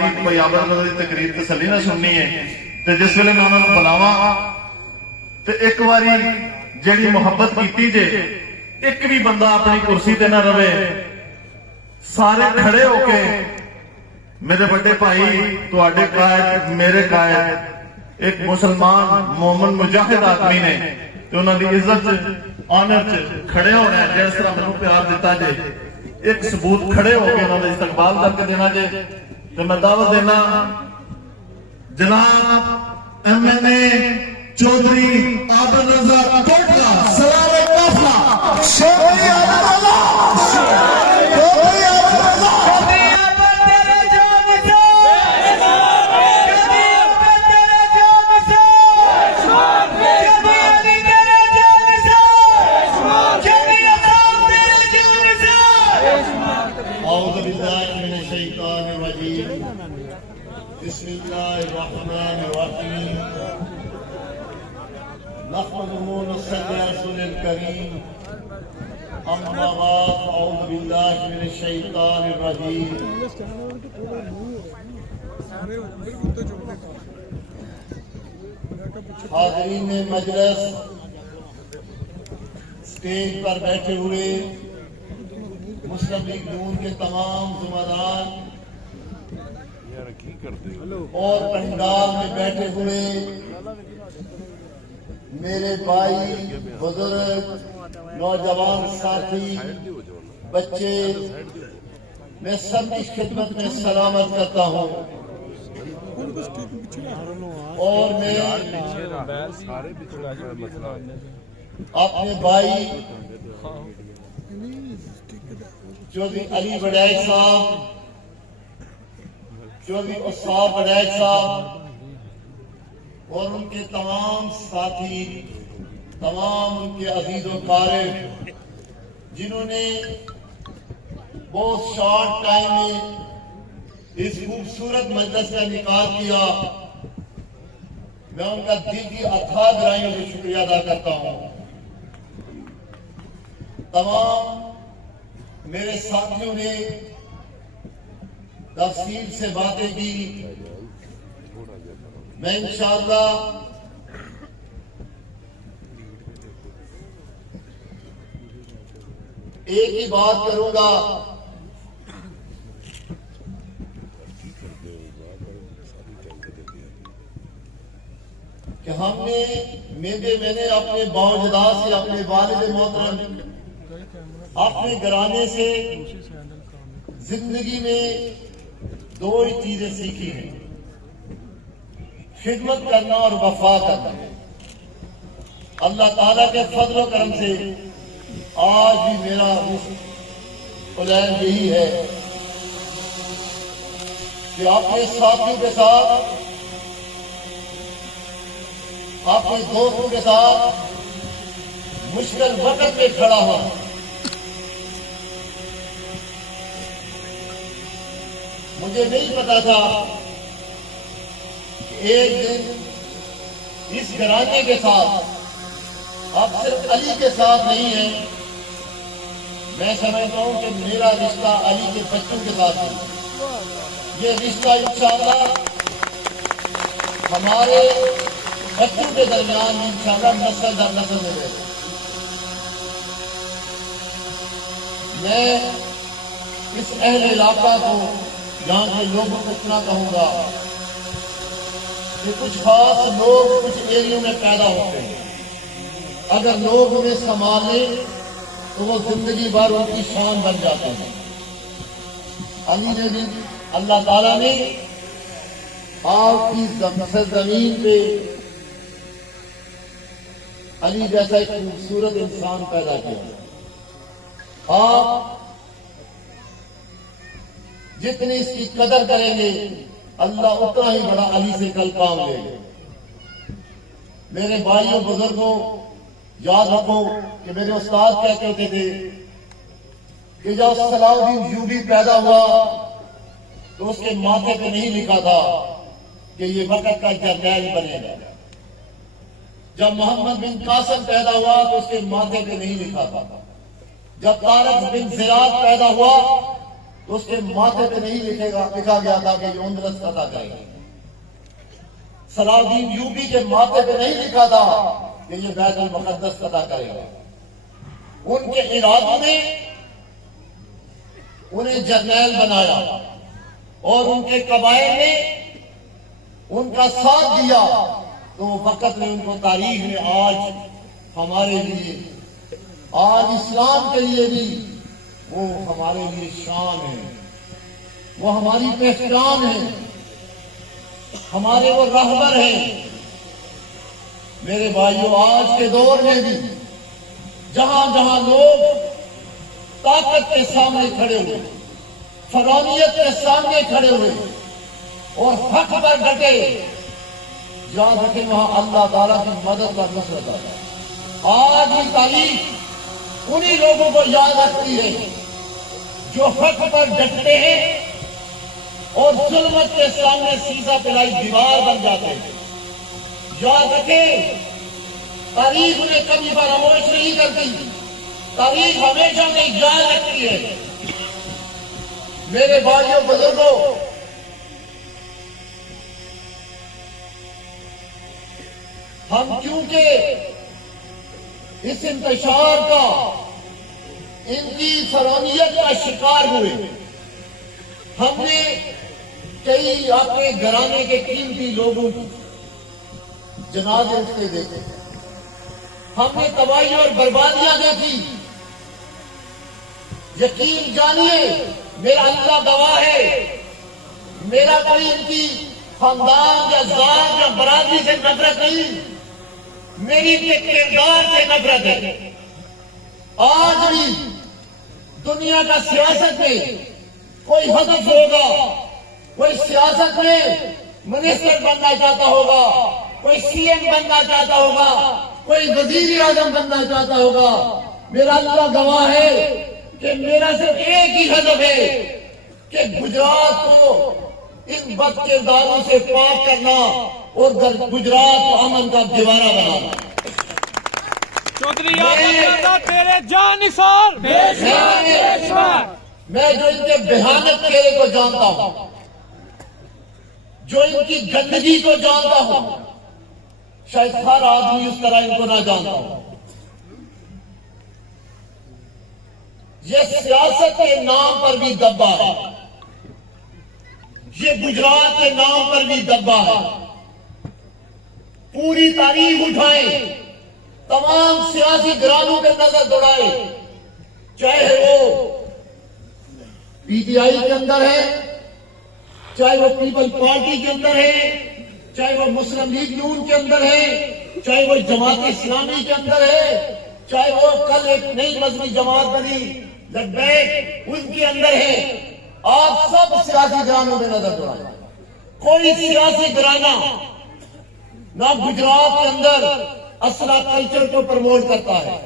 ਤੁਹਾਡੀ ਭਾਈ ਆਬਦ ਦੀ ਤਕਰੀਰ ਤਸੱਲੀ ਨਾਲ ਸੁਣਨੀ ਹੈ ਤੇ ਜਿਸ ਵੇਲੇ ਮੈਂ ਉਹਨਾਂ ਨੂੰ ਬੁਲਾਵਾਂ ਤੇ ਇੱਕ ਵਾਰੀ ਜਿਹੜੀ ਮੁਹੱਬਤ ਕੀਤੀ ਜੇ ਇੱਕ ਵੀ ਬੰਦਾ ਆਪਣੀ ਕੁਰਸੀ ਤੇ ਨਾ ਰਵੇ ਸਾਰੇ ਖੜੇ ਹੋ ਕੇ मेरे बड़े भाई तुहाडे कायद मेरे कायद एक मुसलमान मोमन मुजाहिद आदमी ने ते उन्हां दी इज्जत ऑनर च खड़े होना है जिस तरह मैनूं प्यार दिता जे एक सबूत खड़े हो के उन्हां दा इस्तकबाल करके देना जे ते मैं दावत देना जनाब MNA चौधरी आबद रजा कोटला सलाम काफला चौधरी आबद रजा हाज़रीन मजलिस स्टेज पर बैठे हुए मुस्लिम लीग नून के तमाम जुम्मेदार और पंडाल में बैठे हुए मेरे भाई बुजुर्ग नौजवान साथी बच्चे मैं सबकी खिदमत में सलामत करता हूँ और मैं अपने भाई चौधरी अली बड़ैच साहब चौधरी उस्ताद बड़ैच साहब और उनके तमाम साथी तमाम उनके अजीजों कारब जिन्होंने बहुत शॉर्ट टाइम में इस खूबसूरत मजलिस का इनेकाद किया मैं उनका दिल की अथाह गहराइयों से शुक्रिया अदा करता हूं। तमाम मेरे साथियों ने तफसील से बातें की मैं इंशाअल्लाह एक ही बात करूंगा कि मैंने अपने बावजदा से अपने वालिद मोहतरम अपने घराने से जिंदगी में दो ही चीजें सीखी हैं खिदमत करना और वफा करना। अल्लाह ताला के फजल करम से आज भी मेरा प्लान यही है कि अपने साथियों के साथ अपने दोस्तों के साथ मुश्किल वक्त में खड़ा हुआ। मुझे नहीं पता था कि एक दिन इस घराने के साथ अब सिर्फ अली के साथ नहीं है, मैं समझता हूं कि मेरा रिश्ता अली के बच्चों के साथ है। ये रिश्ता इंशाअल्लाह हमारे बच्चों के दरमियान इंशाअल्लाह नस्ल दर नस्ल में रहेगा। मैं इस अहले इलाका को यहाँ के लोगों को इतना कहूंगा कि कुछ खास लोग कुछ एरियो में पैदा होते हैं, अगर लोग उन्हें संभाले तो वो जिंदगी भर उनकी शान बन जाते हैं। अली ने भी अल्लाह ताला ने आपकी जमीन पे अली जैसा एक खूबसूरत इंसान पैदा किया। आप जितनी इसकी कदर करेंगे अल्लाह उतना ही बड़ा अली से कल काम लेगा। मेरे भाइयों बुजुर्गों याद रखो कि मेरे उस्ताद क्या कहते थे कि जब सलाउद्दीन यूबी पैदा हुआ तो उसके माथे पे नहीं लिखा था कि ये वक्त का जर्नैल बनेगा। जब मोहम्मद बिन कासिम पैदा हुआ तो उसके माथे पे नहीं लिखा था। जब तारक बिन ज़ियाद पैदा हुआ तो उसके माथे पे नहीं लिखा गया था कि ये उंदरस फतह करेगा। सलाउद्दीन यूबी के माथे पे नहीं लिखा था कि ये बैतुल मुक़द्दस फतह करेगा। उनके इरादों ने उन्हें जर्नैल बनाया और उनके कबाइल ने उनका साथ दिया, तो वक्त में उनको तारीख में आज हमारे लिए, आज इस्लाम के लिए भी वो हमारे लिए शान है, वो हमारी पहचान है, हमारे वो रहबर हैं। मेरे भाइयों, आज के दौर में भी जहां जहां लोग ताकत के सामने खड़े हुए, फरौनियत के सामने खड़े हुए और हक पर डटे, याद रखें वहां अल्लाह ताला की मदद का नुसरत आता है। आज की तारीख उन्हीं लोगों को याद रखती है जो हक पर डटते हैं और जुल्मत के सामने सीसा पिलाई दीवार बन जाते हैं। याद रखें, तारीख उन्हें कभी फरामोश नहीं करती, तारीख हमेशा उन्हें याद रखती है। मेरे भाइयों बुजुर्गों, हम क्योंकि इस इंतशार का, इनकी फरौनियत का शिकार हुए, हमने कई अपने घराने के कीमती लोगों की जनाजे उठते देखे, हमने तबाही और बर्बादियां देखी। यकीन जानिए, मेरा अल्लाह गवाह है, मेरा कोई इनकी खानदान या जात या बरादरी से नफरत नहीं, मेरी इनके किरदार से नफरत है। आज भी दुनिया का सियासत में कोई हदफ होगा, कोई सियासत में मिनिस्टर बनना चाहता होगा, कोई सीएम बनना चाहता होगा, कोई वजीर आजम बनना चाहता होगा। मेरा अल्लाह गवाह है कि मेरा सिर्फ एक ही हदफ है कि गुजरात को इन बद किरदारों से पाक करना और गुजरात को अमन का दीवाना बनाना। तेरे जानिसार मैं जो इनके भयानक चेहरे को जानता हूं, जो इनकी गंदगी को जानता हूं, शायद हर आदमी उस तरह इनको ना जानता हूं। ये सियासत के नाम पर भी दब्बा है, ये गुजरात के नाम पर भी दब्बा है। पूरी तारीख उठाए, तमाम सियासी घरानों के नजर दौड़ाए, चाहे वो पीटीआई के अंदर है, चाहे वो पीपल पार्टी के अंदर है, चाहे वो मुस्लिम लीग नून के अंदर है, चाहे वो जमात इस्लामी के अंदर है, चाहे वो कल एक नई मजहबी जमात बनी लब्बैक उनके अंदर है। आप सब सियासी घरानों में नजर दौड़ाए, कोई सियासी घराना ना गुजरात के अंदर असला कल्चर को प्रमोट करता है,